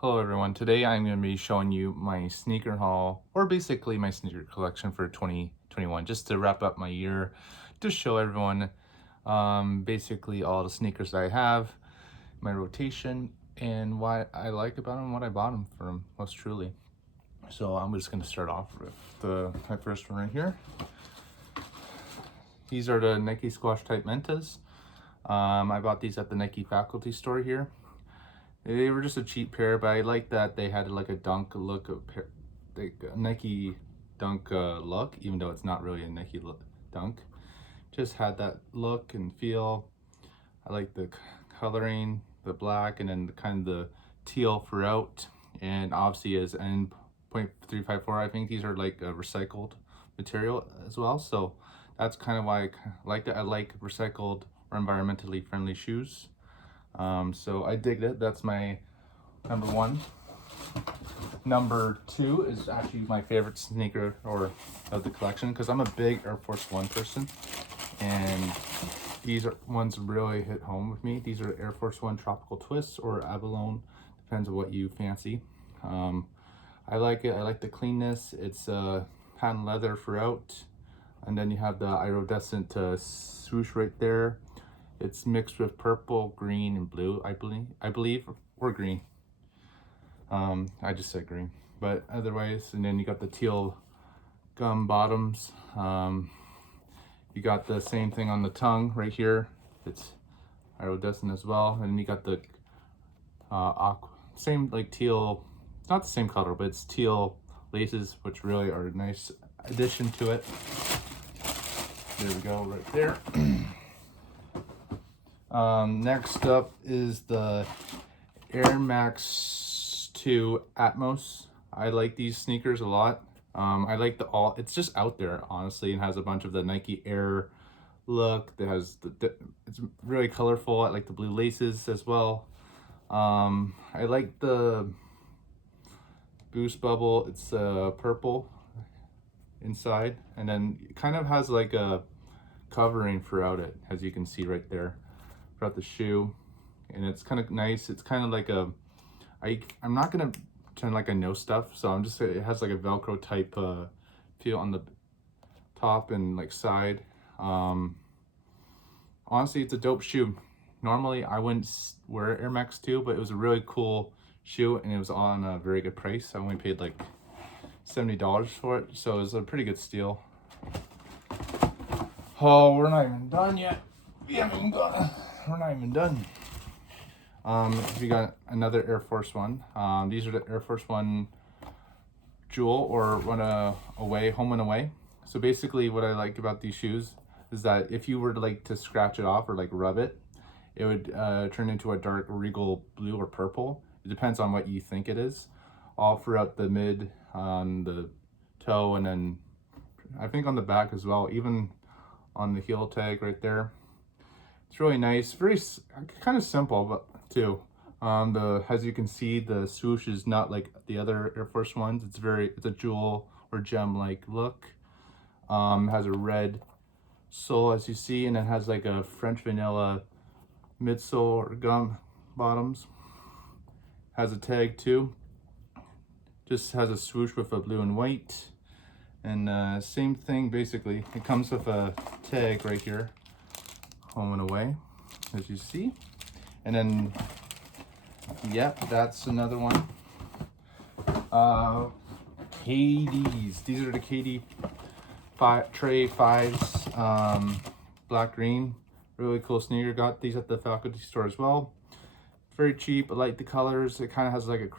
Hello everyone, today I'm going to be showing you my sneaker haul, or basically my sneaker collection for 2021, just to wrap up my year, to show everyone basically all the sneakers that I have, my rotation, and what I like about them, what I bought them from, most truly. So I'm just going to start off with my first one right here. These are the Nike Squash Type Mentas. I bought these at the Nike faculty store here. They were just a cheap pair, but I like that they had like a dunk look, like a Nike dunk look, even though it's not really a Nike dunk. Just had that look and feel. I like the coloring, the black, and then the kind of the teal throughout. And obviously as N.354, I think these are like a recycled material as well. So that's kind of why I like that. I like recycled or environmentally friendly shoes. So I dig it. That's my number one. Number two is actually my favorite sneaker of the collection, because I'm a big Air Force One person, and these ones really hit home with me. These are Air Force One Tropical Twists or Abalone, depends on what you fancy. I like it. I like the cleanness. It's patent leather throughout, and then you have the iridescent swoosh right there. It's mixed with purple, green, and blue, I believe, or green. I just said green, but otherwise, and then you got the teal gum bottoms. You got the same thing on the tongue right here. It's iridescent as well, and then you got the same like teal, not the same color, but it's teal laces, which really are a nice addition to it. There we go, right there. Next up is the Air Max 2 Atmos. I like these sneakers a lot. I like it's just out there, honestly, and has a bunch of the Nike Air look. That has it's really colorful. I like the blue laces as well. I like the boost bubble. It's purple inside, and then it kind of has like a covering throughout it, as you can see right there, throughout the shoe, and it's kind of nice. It's kind of like I'm not gonna pretend like I know stuff, so I'm just, it has like a Velcro type feel on the top and like side. Honestly, it's a dope shoe. Normally I wouldn't wear Air Max 2, but it was a really cool shoe, and it was on a very good price. I only paid like $70 for it, so it was a pretty good steal. Oh, we're not even done yet. We're not even done. We got another Air Force One. These are the Air Force One Jewel, or Home and Away. So basically what I like about these shoes is that if you were to like to scratch it off or like rub it, it would turn into a dark regal blue or purple. It depends on what you think it is. All throughout the mid, on the toe, and then I think on the back as well, even on the heel tag right there. It's really nice, very kind of simple, but too. As you can see, the swoosh is not like the other Air Force Ones. It's a jewel or gem-like look. Has a red sole, as you see, and it has like a French vanilla midsole or gum bottoms. Has a tag too. Just has a swoosh with a blue and white. And same thing, basically. It comes with a tag right here, Home and Away, as you see. And then, yep, that's another one. Katy's. These are the Katy Tray 5s, black green. Really cool sneaker. Got these at the faculty store as well. Very cheap. I like the colors. It kind of has like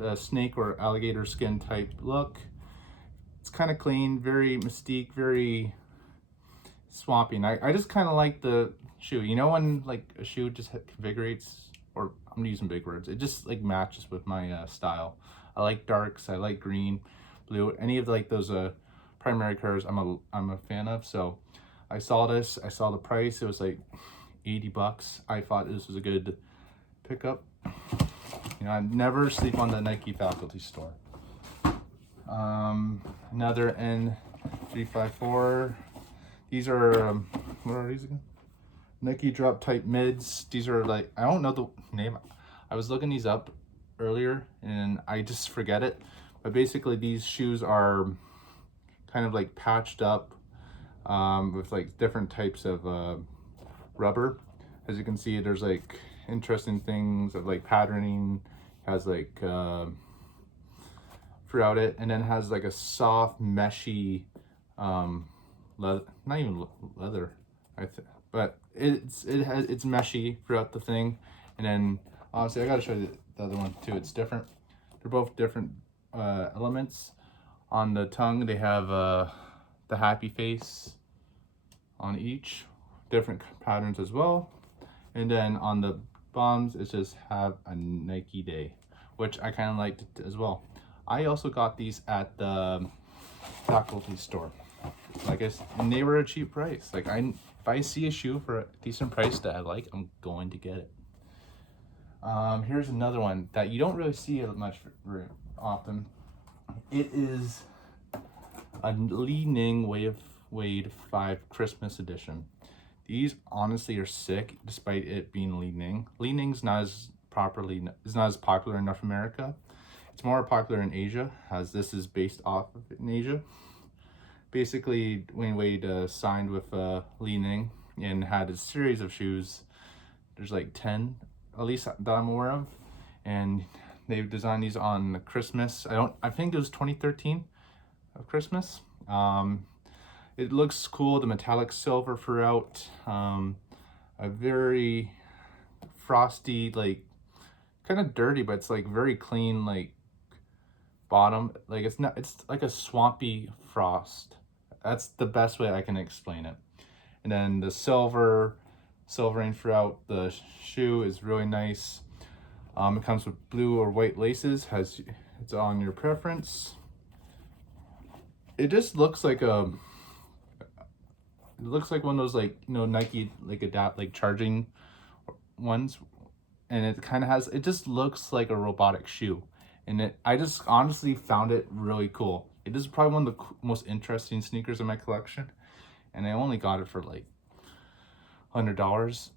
a snake or alligator skin type look. It's kind of clean, very mystique, very swampy. And I just kind of like the shoe. You know when like a shoe just invigorates, or I'm using big words, it just like matches with my style. I like darks, I like green, blue, any of like those primary colors I'm a fan of. So I saw this, I saw the price, it was like $80. I thought this was a good pickup. You know, I never sleep on the Nike faculty store. Another N.354. These are what are these again? Nike drop type mids. These are like, I don't know the name. I was looking these up earlier and I just forget it. But basically these shoes are kind of like patched up with like different types of rubber. As you can see, there's like interesting things of like patterning, has like throughout it, and then has like a soft meshy leather, not even leather, but it's meshy throughout the thing. And then honestly, I gotta show you the other one too. It's different. They're both different elements. On the tongue, they have the happy face on each, different patterns as well. And then on the bottoms, it's just have a Nike day, which I kind of liked as well. I also got these at the faculty store. Like and they were a cheap price. Like if I see a shoe for a decent price that I like, I'm going to get it. Here's another one that you don't really see much very often. It is a Li Ning Wade 5 Christmas edition. These honestly are sick, despite it being Li Ning. Li Ning's not as popular in North America. It's more popular in Asia, as this is based off of it in Asia. Basically, Wayne Wade signed with Li Ning and had a series of shoes. There's like 10, at least that I'm aware of, and they've designed these on Christmas. I think it was 2013 of Christmas. It looks cool, the metallic silver throughout, a very frosty, like kind of dirty, but it's like very clean, like bottom. Like it's like a swampy frost. That's the best way I can explain it. And then the silvering throughout the shoe is really nice. It comes with blue or white laces, it's on your preference. It just looks like one of those, like, you know, Nike like adapt like charging ones, and it just looks like a robotic shoe, and I just honestly found it really cool. It is probably one of the most interesting sneakers in my collection, and I only got it for like $100.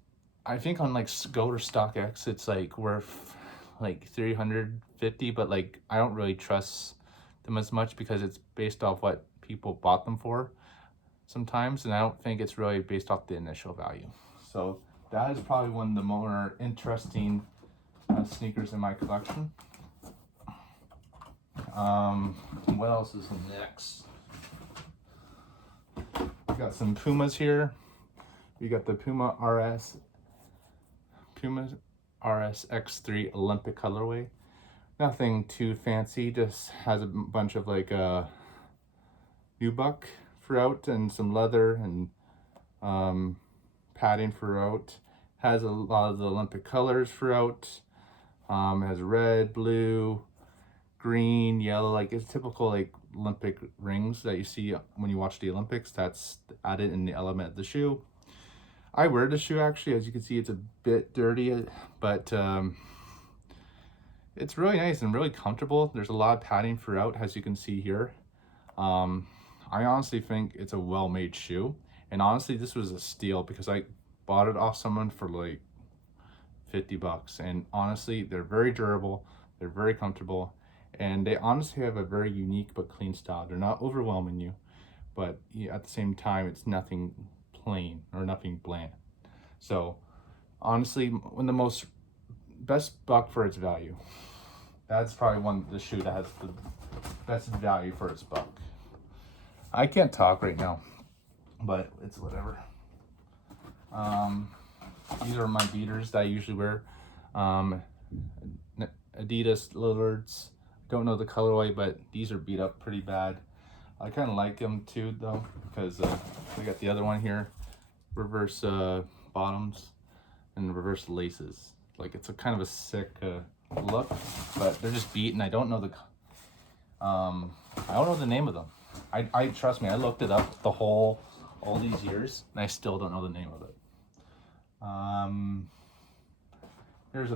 I think on like Go or StockX it's like worth like $350, but like I don't really trust them as much because it's based off what people bought them for sometimes, and I don't think it's really based off the initial value. So that is probably one of the more interesting sneakers in my collection. What else is next? We got some Pumas here. We got the Puma RS X3 Olympic colorway. Nothing too fancy, just has a bunch of like nubuck throughout and some leather and padding throughout. Has a lot of the Olympic colors throughout. It has red, blue, green, yellow, like it's typical like Olympic rings that you see when you watch the Olympics. That's added in the element of the shoe. I wear the shoe actually. As you can see, it's a bit dirty, but it's really nice and really comfortable. There's a lot of padding throughout, as you can see here. I honestly think it's a well-made shoe, and honestly this was a steal because I bought it off someone for like $50, and honestly they're very durable, they're very comfortable, and they honestly have a very unique but clean style. They're not overwhelming you, but at the same time it's nothing plain or nothing bland. So honestly, one of the best buck for its value. That's probably the shoe that has the best value for its buck. I can't talk right now, but it's whatever. These are my beaters that I usually wear. Adidas Lillards. Don't know the colorway, but these are beat up pretty bad. I kind of like them too, though, because we got the other one here, reverse bottoms and reverse laces. Like it's a kind of a sick look, but they're just beat, and I don't know the name of them. I trust me, I looked it up all these years, and I still don't know the name of it. There's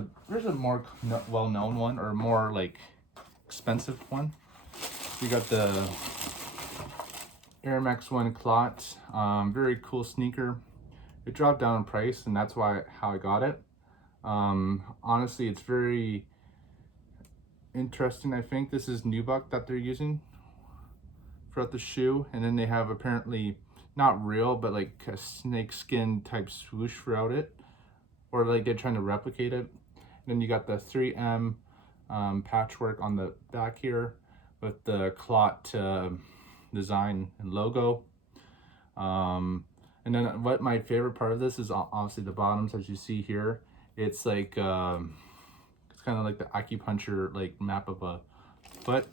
a more well-known one, or more like expensive one. We got the Max One Clot. Very cool sneaker. It dropped down in price, and that's how I got it. Honestly, it's very interesting. I think this is nubuck that they're using throughout the shoe, and then they have apparently not real but like a snake skin type swoosh throughout it, or like they're trying to replicate it. And then you got the 3M patchwork on the back here with the clot design and logo. And then what my favorite part of this is obviously the bottoms, as you see here. It's like it's kind of like the acupuncture like map of a foot.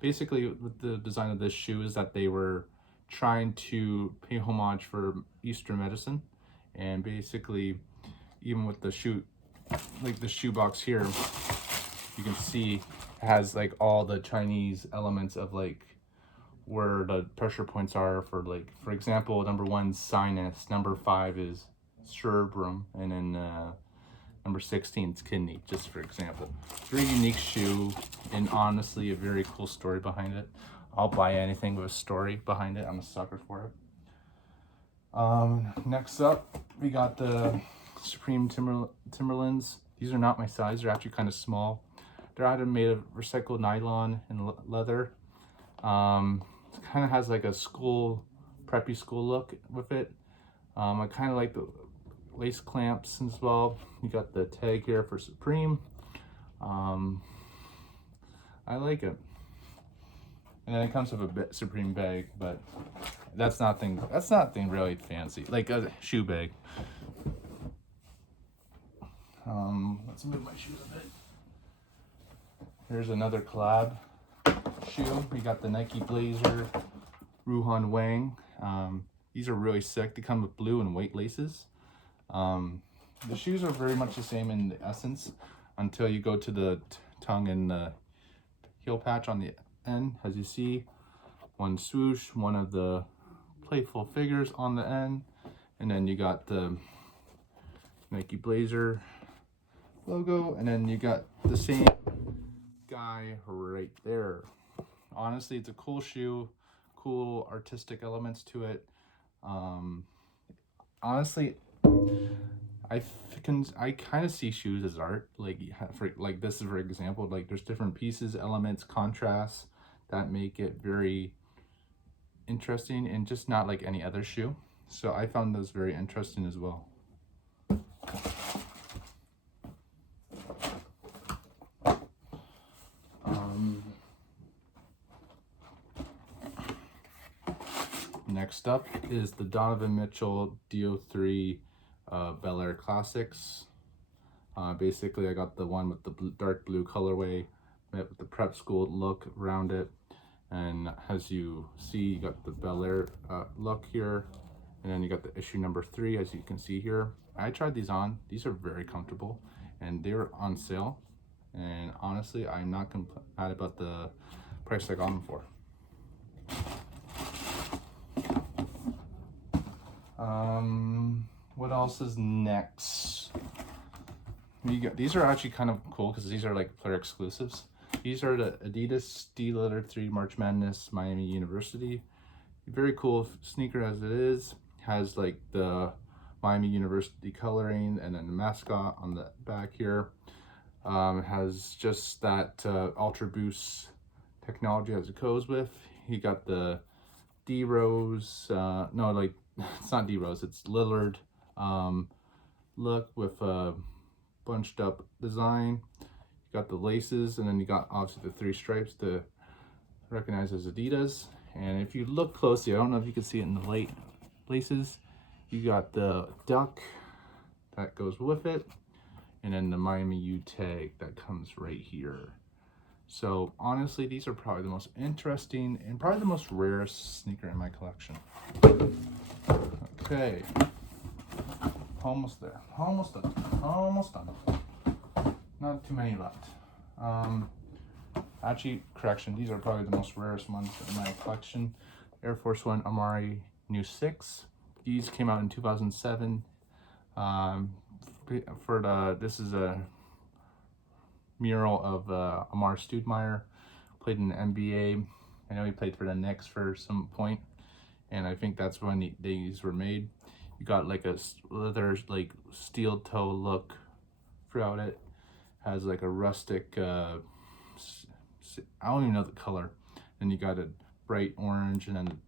Basically, with the design of this shoe is that they were trying to pay homage for Eastern medicine, and basically, even with the shoe, like the shoe box here, you can see it has like all the Chinese elements of like where the pressure points are for, like, for example, number 1 sinus, number 5 is cerebrum, and then number 16 is kidney, just for example. Very unique shoe, and honestly a very cool story behind it. I'll buy anything with a story behind it. I'm a sucker for it. Next up, we got the Supreme Timberlands. These are not my size. They're actually kind of small. They're either made of recycled nylon and leather. It kind of has like a preppy school look with it. I kind of like the lace clamps as well. You got the tag here for Supreme. I like it. And then it comes with a Supreme bag, but that's nothing really fancy, like a shoe bag. Let's move my shoes a bit. Here's another collab shoe. We got the Nike Blazer Rouhan Wang. These are really sick. They come with blue and white laces. The shoes are very much the same in the essence until you go to the tongue and the heel patch on the end. As you see, one swoosh, one of the playful figures on the end, and then you got the Nike Blazer logo, and then you got the same guy right there. Honestly, it's a cool shoe, cool artistic elements to it. Honestly, I kind of see shoes as art. Like this is for example, like there's different pieces, elements, contrasts that make it very interesting and just not like any other shoe. So I found those very interesting as well. Next up is the Donovan Mitchell Do3 Bel Air Classics. Basically, I got the one with the dark blue colorway with the prep school look around it. And as you see, you got the Bel Air look here. And then you got the issue number 3, as you can see here. I tried these on. These are very comfortable. And they were on sale. And honestly, I'm not mad about the price I got them for. What else is next? These are actually kind of cool because these are like player exclusives. These are the Adidas Do3 March Madness Miami University. Very cool sneaker as it is. Has like the Miami University coloring and then the mascot on the back here. Has just that Ultra Boost technology as it goes with. You got the D-Rose, no, like it's not D-Rose, it's Lillard look with a bunched up design. You got the laces, and then you got obviously the 3 stripes to recognize as Adidas. And if you look closely, I don't know if you can see it in the light laces, you got the duck that goes with it, and then the Miami U tag that comes right here. So honestly, these are probably the most interesting and probably the most rarest sneaker in my collection. Okay, almost there, almost done. Not too many left. Actually, correction, these are probably the most rarest ones in my collection. Air Force One Amari New 6. These came out in 2007. This is a mural of Amar Stoudemire, played in the NBA. I know he played for the Knicks for some point, and I think that's when these were made. You got like a leather, like steel toe look throughout it. Has like a rustic I don't even know the color. And you got a bright orange and then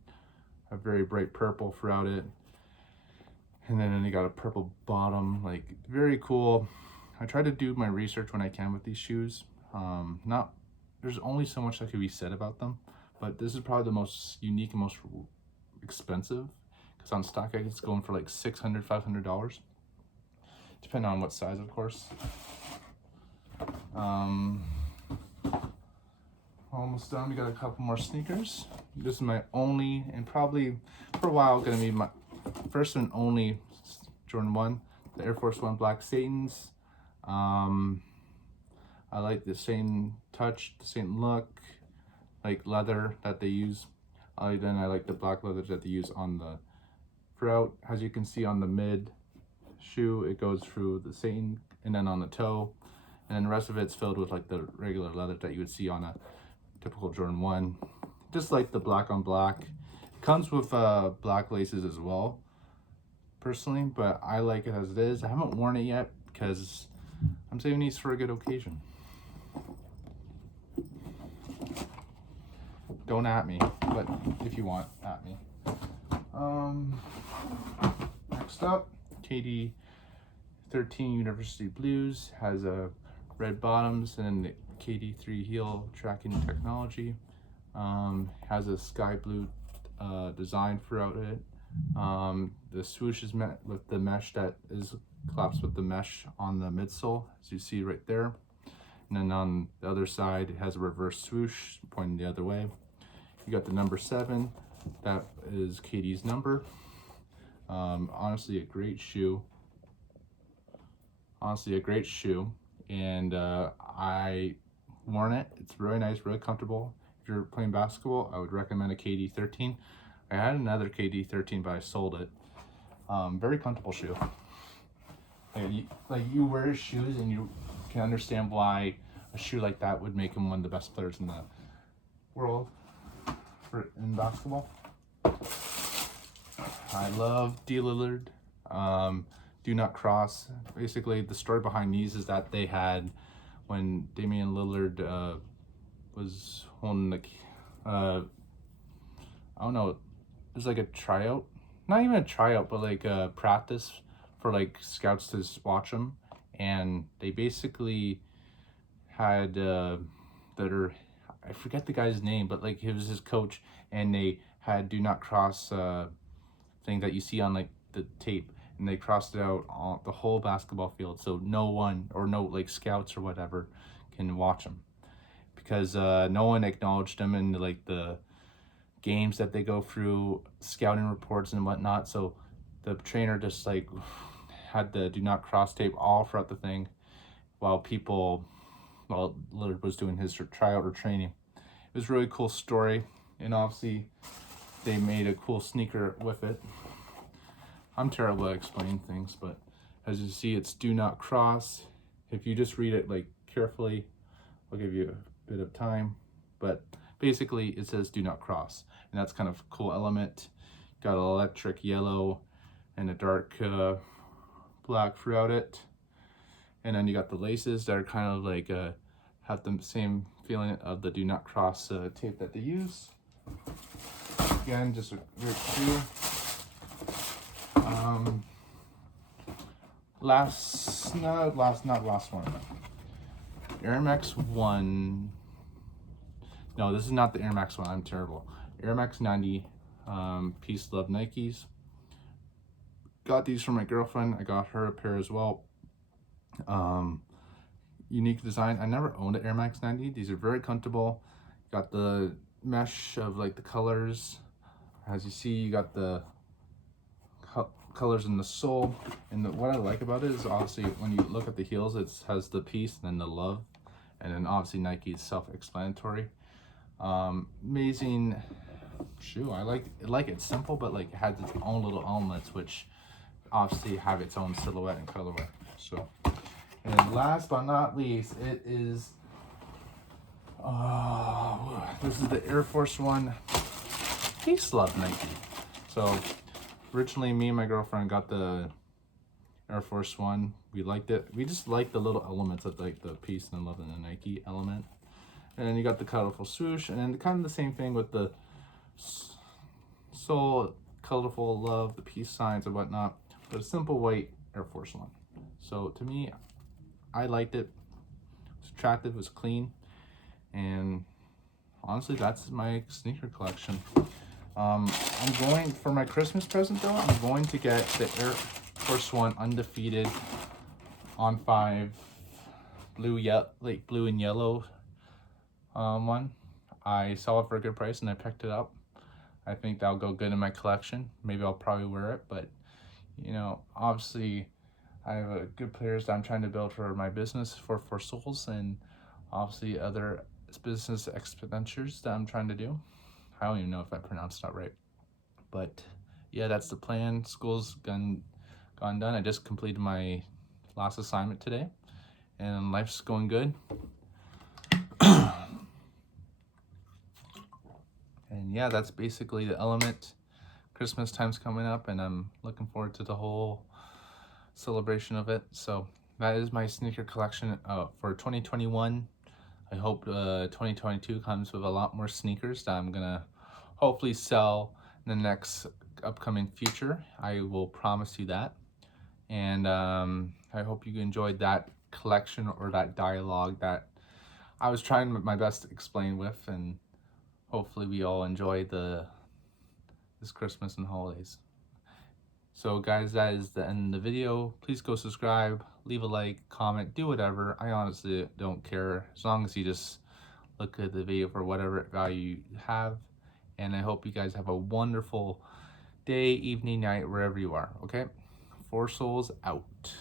a very bright purple throughout it. And then you got a purple bottom, like very cool. I try to do my research when I can with these shoes. There's only so much that could be said about them, but this is probably the most unique and most expensive, because on StockX it's going for like $600, $500, depending on what size, of course. Almost done. We got a couple more sneakers. This is my only, and probably for a while gonna be my first and only Jordan 1, the Air Force One Black Satins. I like the same touch, the same look, like leather that they use. Then I like the black leather that they use on the throughout. As you can see on the mid shoe, it goes through the satin, and then on the toe, and then the rest of it's filled with like the regular leather that you would see on a typical Jordan 1. Just like the black on black. It comes with black laces as well, personally, but I like it as it is. I haven't worn it yet because I'm saving these for a good occasion. Don't at me, but if you want, at me. Next up, Katy 13 University Blues has a red bottoms and the Katy 3 heel tracking technology. Has a sky blue design throughout it. The swoosh is met with the mesh that is collapsed with the mesh on the midsole, as you see right there. And then on the other side, it has a reverse swoosh pointing the other way. You got the number 7, that is Katy's number. Honestly, a great shoe. And I worn it. It's really nice, really comfortable. If you're playing basketball, I would recommend a Katy 13. I had another Katy 13, but I sold it. Very comfortable shoe. Like you wear shoes and you can understand why a shoe like that would make him one of the best players in the world in basketball. I love D. Lillard. Do not cross. Basically, the story behind these is that they had, when Damian Lillard was holding the, I don't know, it was like a tryout. Not even a tryout, but like a practice for like scouts to watch him. And they basically had, I forget the guy's name, but like he was his coach, and they had do not cross thing that you see on like the tape, and they crossed it out on the whole basketball field, so no one, or no like scouts or whatever, can watch him, because no one acknowledged him in like the games that they go through, scouting reports and whatnot. So the trainer just like had the do not cross tape all throughout the thing while Lillard was doing his tryout or training. It was a really cool story, and obviously they made a cool sneaker with it. I'm terrible at explaining things, but as you see, it's do not cross. If you just read it like carefully, I'll give you a bit of time, but basically it says do not cross, and that's kind of a cool element. Got an electric yellow and a dark black throughout it, and then you got the laces that are kind of like have the same feeling of the do not cross tape that they use. Again, just a great shoe. Not last one. Air Max One. No, this is not the Air Max One. I'm terrible. Air Max 90. Peace, love, Nikes. Got these from my girlfriend. I got her a pair as well. Unique design. I never owned an Air Max 90. These are very comfortable. Got the mesh of like the colors. As you see, you got the colors in the sole, and what I like about it is obviously when you look at the heels, it has the peace and then the love, and then obviously Nike is self-explanatory. Amazing shoe. I like it. It's simple, but like it has its own little elements which obviously have its own silhouette and colorway. So, and last but not least, it is this is the Air Force One Peace Love Nike. So originally, me and my girlfriend got the Air Force One. We liked it. We just like the little elements of like the peace and love and the Nike element. And then you got the colorful swoosh, and then kind of the same thing with the soul, colorful love, the peace signs and whatnot, but a simple white Air Force One. So to me, I liked it. It's attractive, it was clean, and honestly, that's my sneaker collection. I'm going, for my Christmas present though, I'm going to get the Air Force One Undefeated on 5 blue, like blue and yellow one. I saw it for a good price and I picked it up. I think that'll go good in my collection. Maybe I'll probably wear it, but you know, obviously I have good players that I'm trying to build for my business for Souls, and obviously other business expenditures that I'm trying to do. I don't even know if I pronounced that right, but yeah, that's the plan. School's gone done. I just completed my last assignment today, and life's going good. And yeah, that's basically the element. Christmas time's coming up, and I'm looking forward to the whole celebration of it. So that is my sneaker collection for 2021. I hope 2022 comes with a lot more sneakers that I'm gonna hopefully sell in the next upcoming future. I will promise you that. And I hope you enjoyed that collection or that dialogue that I was trying my best to explain with, and hopefully we all enjoy this Christmas and holidays. So guys, that is the end of the video. Please go subscribe, leave a like, comment, do whatever. I honestly don't care, as long as you just look at the video for whatever value you have. And I hope you guys have a wonderful day, evening, night, wherever you are, okay? 4 Souls out.